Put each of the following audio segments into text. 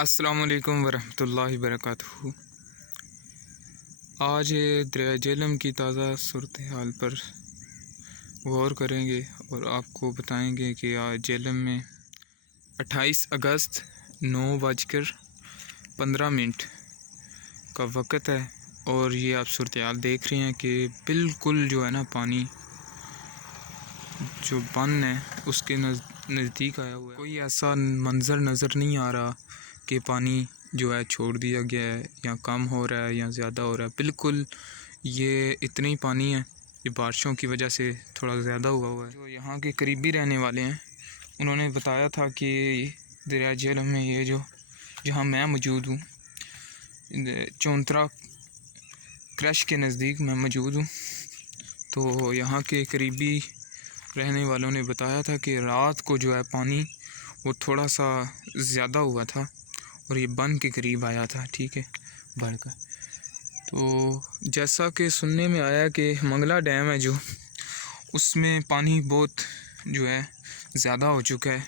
अस्सलामुअलैकुम वरहमतुल्लाहि वबरकातुहू। आज दरिया झेलम की ताज़ा सूरत हाल पर गौर करेंगे और आपको बताएंगे कि आज झेलम में 28 अगस्त 9:15 का वक़्त है और ये आप सूरत हाल देख रहे हैं कि बिल्कुल जो है ना पानी जो बन है उसके नज़दीक आया हुआ है। कोई ऐसा मंज़र नज़र नहीं आ रहा कि पानी जो है छोड़ दिया गया है या कम हो रहा है या ज़्यादा हो रहा है। बिल्कुल ये इतना ही पानी है, ये बारिशों की वजह से थोड़ा ज़्यादा हुआ है। जो यहाँ के करीबी रहने वाले हैं उन्होंने बताया था कि दरिया झेलम में ये जो जहाँ मैं मौजूद हूँ, चौंतरा क्रश के नज़दीक मैं मौजूद हूँ, तो यहाँ के करीबी रहने वालों ने बताया था कि रात को जो है पानी वो थोड़ा सा ज़्यादा हुआ था और ये बन के करीब आया था, ठीक है, बढ़कर। तो जैसा कि सुनने में आया कि मंगला डैम है जो, उसमें पानी बहुत जो है ज़्यादा हो चुका है।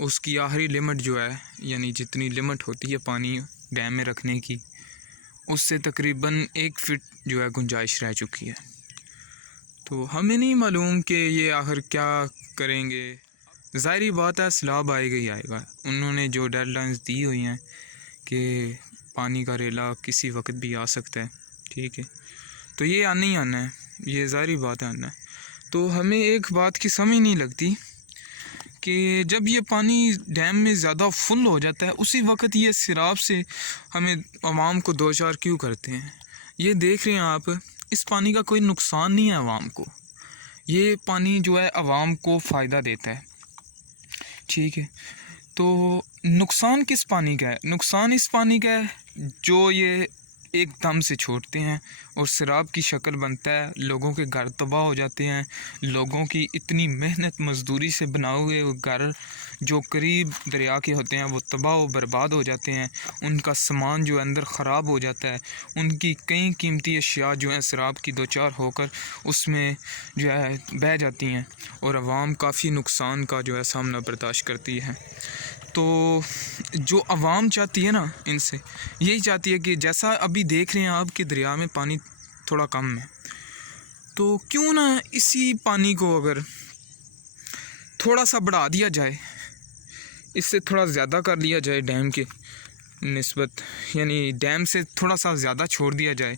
उसकी आखिरी लिमिट जो है, यानी जितनी लिमिट होती है पानी डैम में रखने की, उससे तकरीबन 1 फीट जो है गुंजाइश रह चुकी है। तो हमें नहीं मालूम कि ये आखिर क्या करेंगे। ज़ाहिरी बात है सैलाब आएगा ही आएगा। उन्होंने जो डेडलाइंस दी हुई हैं कि पानी का रेला किसी वक्त भी आ सकता है, ठीक है, तो ये आना ही आना है, ये ज़ाहिरी बात है आना है। तो हमें एक बात की समझ नहीं लगती कि जब ये पानी डैम में ज़्यादा फुल हो जाता है उसी वक्त ये सैलाब से हमें आवाम को दो चार क्यों करते हैं। ये देख रहे हैं आप, इस पानी का कोई नुकसान नहीं है आवाम को, ये पानी जो है आवाम को फ़ायदा देता है, ठीक है। तो नुकसान किस पानी का है? नुकसान इस पानी का है जो ये एकदम से छोड़ते हैं और सैलाब की शक्ल बनता है, लोगों के घर तबाह हो जाते हैं, लोगों की इतनी मेहनत मजदूरी से बनाए हुए घर जो करीब दरिया के होते हैं वो तबाह व बर्बाद हो जाते हैं, उनका सामान जो अंदर ख़राब हो जाता है, उनकी कई कीमती अशिया जो हैं सैलाब की दो चार होकर उसमें जो है बह जाती हैं और आवाम काफ़ी नुकसान का जो है सामना बर्दाश्त करती है। तो जो आवाम चाहती है ना, इनसे यही चाहती है कि जैसा अभी देख रहे हैं आप कि दरिया में पानी थोड़ा कम है, तो क्यों ना इसी पानी को अगर थोड़ा सा बढ़ा दिया जाए, इससे थोड़ा ज़्यादा कर लिया जाए डैम के निस्बत, यानी डैम से थोड़ा सा ज़्यादा छोड़ दिया जाए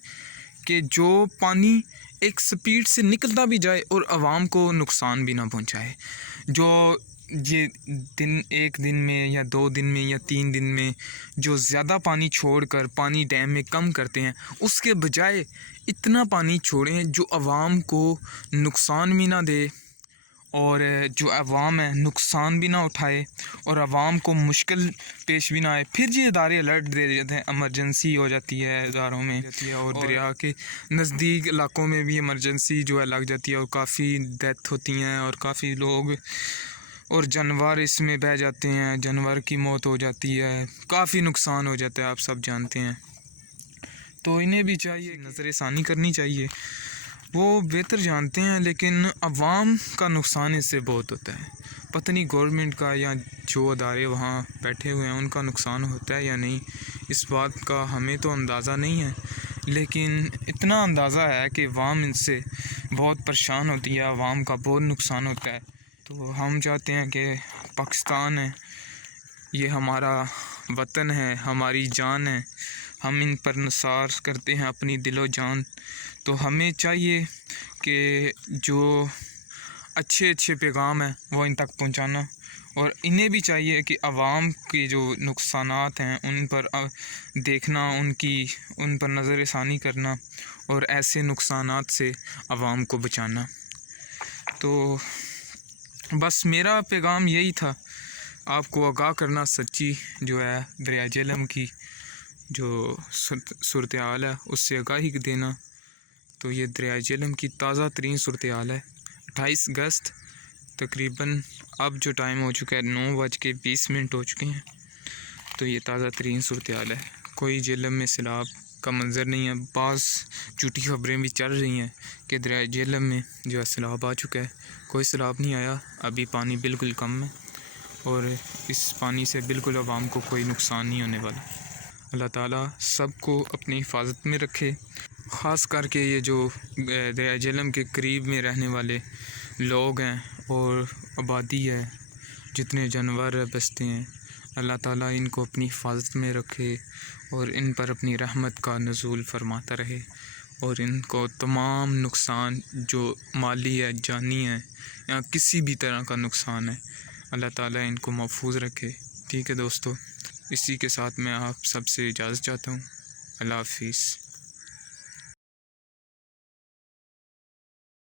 कि जो पानी एक स्पीड से निकलता भी जाए और आवाम को नुकसान भी ना पहुंचाए। जो ये एक दिन में या 2 दिन में या 3 दिन में जो ज़्यादा पानी छोड़कर पानी डैम में कम करते हैं, उसके बजाय इतना पानी छोड़ें जो आवाम को नुकसान भी ना दे और जो आवाम है नुकसान भी ना उठाए और आवाम को मुश्किल पेश भी ना आए। फिर ये इदारे अलर्ट दे देते हैं, एमरजेंसी हो जाती है इदारों में और दरिया के नज़दीक इलाकों में भी एमरजेंसी जो है लग जाती है और काफ़ी डेथ होती हैं और काफ़ी लोग और जानवर इसमें बह जाते हैं, जानवर की मौत हो जाती है, काफ़ी नुकसान हो जाता है, आप सब जानते हैं। तो इन्हें भी चाहिए नज़रसानी करनी चाहिए, वो बेहतर जानते हैं, लेकिन अवाम का नुकसान इससे बहुत होता है। पता नहीं गवर्नमेंट का या जो अदारे वहाँ बैठे हुए हैं उनका नुकसान होता है या नहीं, इस बात का हमें तो अंदाज़ा नहीं है, लेकिन इतना अंदाज़ा है कि अवाम इनसे बहुत परेशान होती है, अवाम का बहुत नुकसान होता है। तो हम चाहते हैं कि पाकिस्तान है, ये हमारा वतन है, हमारी जान है, हम इन पर निसार करते हैं अपनी दिलो जान। तो हमें चाहिए कि जो अच्छे अच्छे पैगाम हैं वो इन तक पहुंचाना और इन्हें भी चाहिए कि आवाम के जो नुकसानात हैं उन पर देखना, उन पर नज़रसानी करना और ऐसे नुकसानात से आवाम को बचाना। तो बस मेरा पैगाम यही था, आपको आगाह करना सच्ची जो है दरिया झेलम की जो सूरत हाल है उससे आगाही देना। तो ये दरिया झेलम की ताज़ा तरीन सूरत हाल है। 28 अगस्त तकरीबन अब जो टाइम हो चुका है 9:20 हो चुके हैं। तो ये ताज़ा तरीन सूरत हाल है, कोई झेलम में सैलाब का मंज़र नहीं है। बाज़ झूठी खबरें भी चल रही हैं कि दरिया झेलम में जो है सैलाब आ चुका है, कोई सैलाब नहीं आया, अभी पानी बिल्कुल कम है और इस पानी से बिल्कुल आवाम को कोई नुकसान नहीं होने वाला। अल्लाह ताला सबको अपनी हिफाजत में रखे। ख़ास करके ये जो दरिया झेलम के करीब में रहने वाले लोग हैं और आबादी है, जितने जानवर बसते हैं, अल्लाह ताला इनको अपनी हिफाजत में रखे और इन पर अपनी रहमत का नुज़ूल फरमाता रहे और इनको तमाम नुकसान जो माली है, जानी है या किसी भी तरह का नुकसान है, अल्लाह ताला इनको महफूज रखे। ठीक है दोस्तों, इसी के साथ मैं आप सबसे इजाज़त चाहता हूँ। अल्लाह हाफ़िज़।